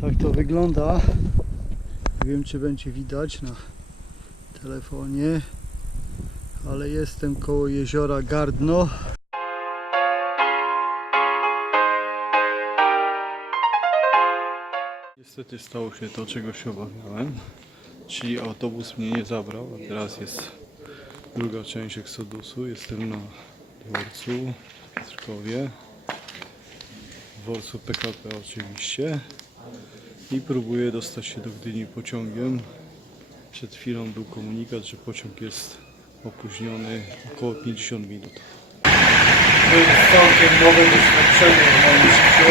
Tak to wygląda. Nie wiem czy będzie widać na telefonie, ale jestem koło jeziora Gardno. Niestety stało się to, czego się obawiałem, czyli autobus mnie nie zabrał, a teraz jest druga część Exodusu. Jestem na dworcu w Piotrkowie, dworcu PKP oczywiście i próbuję dostać się do Gdyni pociągiem. Przed chwilą był komunikat, że pociąg jest opóźniony około 50 minut. Jest całkiem nowe doświadczenie w moim życiu.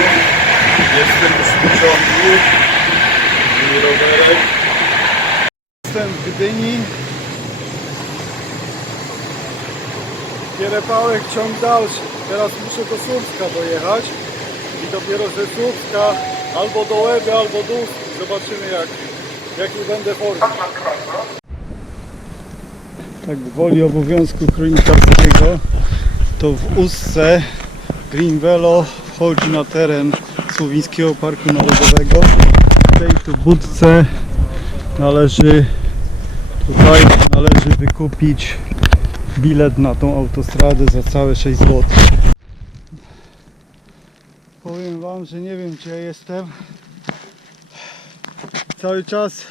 Jestem już w pociągu. Mój rowerek. Jestem w Gdyni. Pierepałek ciąg dalszy. Teraz muszę do Słupska dojechać i dopiero ze Słupska albo do Łeby, albo do Ustki. Zobaczymy jak, jaki będę formie. Tak woli obowiązku kronikarskiego to w Ustce Green Velo wchodzi na teren Słowińskiego Parku Narodowego. W tej tu budce należy tutaj należy wykupić bilet na tą autostradę za całe 6 zł. Wam, że nie wiem gdzie ja jestem. Cały czas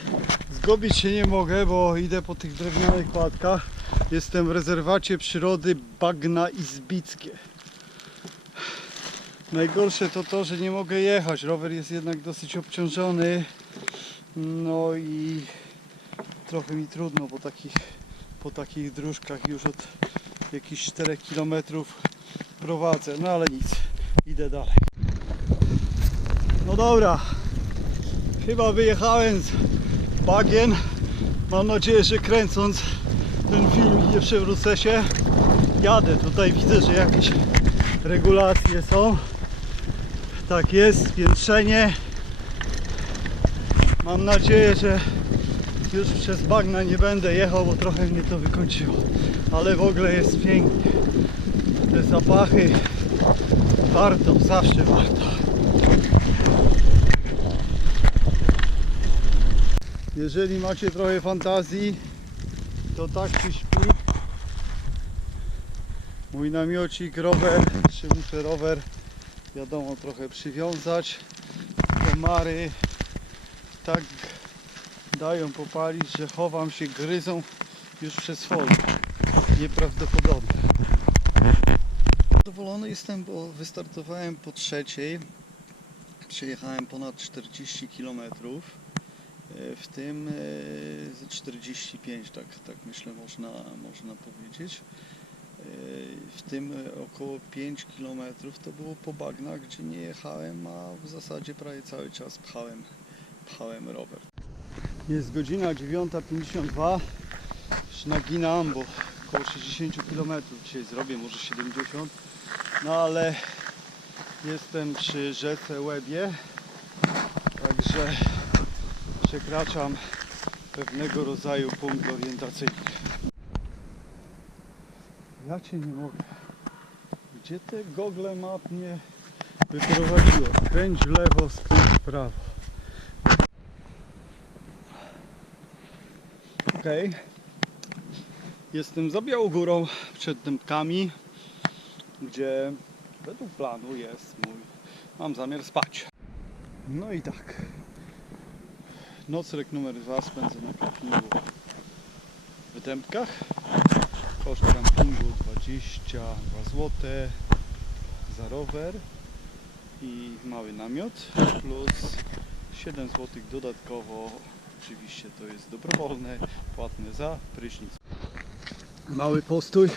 zgubić się nie mogę, bo idę po tych drewnianych kładkach. Jestem w rezerwacie przyrody Bagna Izbickie. Najgorsze to to, że nie mogę jechać. Rower jest jednak dosyć obciążony. No i trochę mi trudno po takich, po takich dróżkach już od jakichś 4 km prowadzę, no ale nic, idę dalej. No dobra, chyba wyjechałem z bagien. Mam nadzieję, że kręcąc ten film nie przewrócę się. Jadę, tutaj widzę, że jakieś regulacje są. Tak jest, piętrzenie. Mam nadzieję, że już przez bagna nie będę jechał, bo trochę mnie to wykończyło. Ale w ogóle jest pięknie. Te zapachy warto, zawsze warto. Jeżeli macie trochę fantazji, to tak się śpi. Mój namiocik, rower, czy muszę rower, wiadomo, trochę przywiązać. Komary tak dają popalić, że chowam się, gryzą już przez folię. Nieprawdopodobne. Zadowolony jestem, bo wystartowałem po trzeciej. Przejechałem ponad 40 km. W tym e, ze 45, tak, tak myślę można, można powiedzieć. E, W tym e, około 5 km to było po bagnach, gdzie nie jechałem, a w zasadzie prawie cały czas pchałem, pchałem rower. Jest godzina 9.52. Już naginam, bo około 60 km dzisiaj zrobię, może 70. No ale jestem przy rzece Łebie. Także przekraczam pewnego rodzaju punkt orientacyjny. Ja cię nie mogę. Gdzie te gogle map mnie wyprowadziło? Kręć w lewo, skręć w prawo. Okej. Jestem za Białogórą przed Dębkami, gdzie według planu jest mój. Mam zamiar spać. No i tak. Nocleg numer dwa spędzę na kampingu w Dębkach. Koszt kampingu 22 zł za rower i mały namiot plus 7 zł dodatkowo Oczywiście to jest dobrowolne, płatne za prysznic. Mały postój.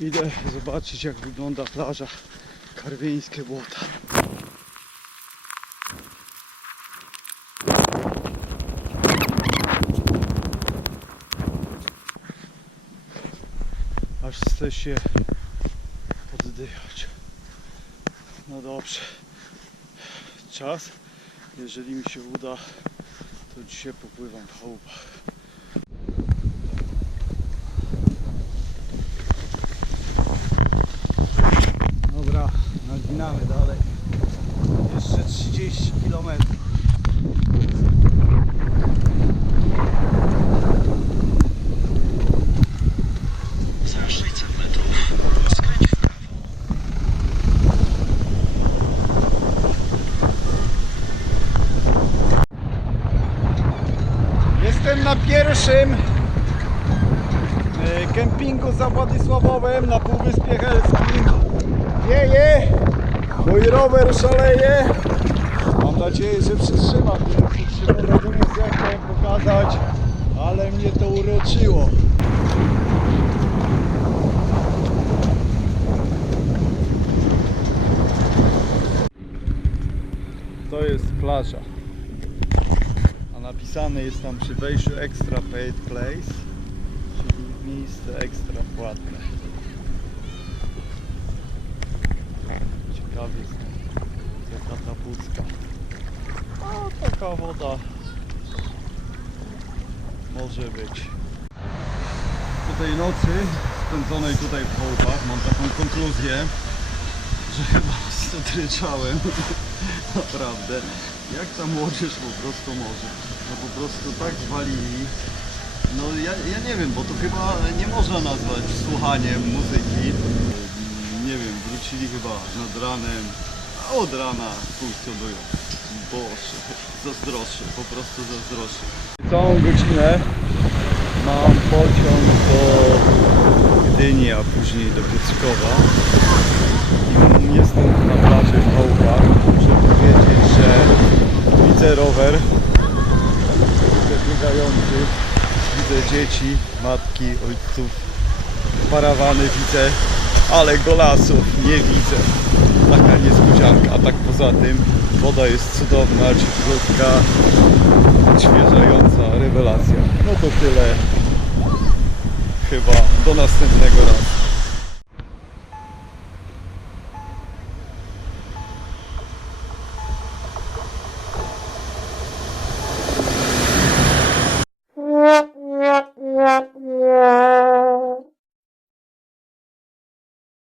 Idę zobaczyć jak wygląda plaża Karwieńskie Błota. Aż chce się oddychać. No dobrze. Czas, jeżeli mi się uda to dzisiaj popływam w chałupach. Dobra, naginamy dalej. Jeszcze 30 km. na pierwszym e, kempingu za Władysławowem na Półwyspie Helskim. Wieje, mój rower szaleje. Mam nadzieję, że przytrzymam. Przytrzymam, nie chciałem pokazać, ale mnie to uroczyło. To jest plaża. Napisane jest tam przy wejściu Extra Paid Place, czyli miejsce ekstra płatne. Ciekawie jest jaka ta pucka. A taka woda może być. Po tej nocy spędzonej tutaj w Hołpach mam taką konkluzję, że chyba stryczałem. Naprawdę. Jak ta młodzież po prostu może. No po prostu tak walili. No ja, ja nie wiem, bo to chyba nie można nazwać słuchaniem muzyki. Nie wiem, wrócili chyba nad ranem, a od rana funkcjonują. Boże, zazdroszczę, po prostu zazdroszczę. Całą godzinę mam pociąg do Gdyni, a później do Piecykowa. I jestem na plaży w Hołkach. Że widzę dzieci, matki, ojców, parawany widzę, ale golasów nie widzę. Taka niespodzianka, a tak poza tym woda jest cudowna, cieplutka, odświeżająca, rewelacja. No to tyle. Chyba do następnego razu.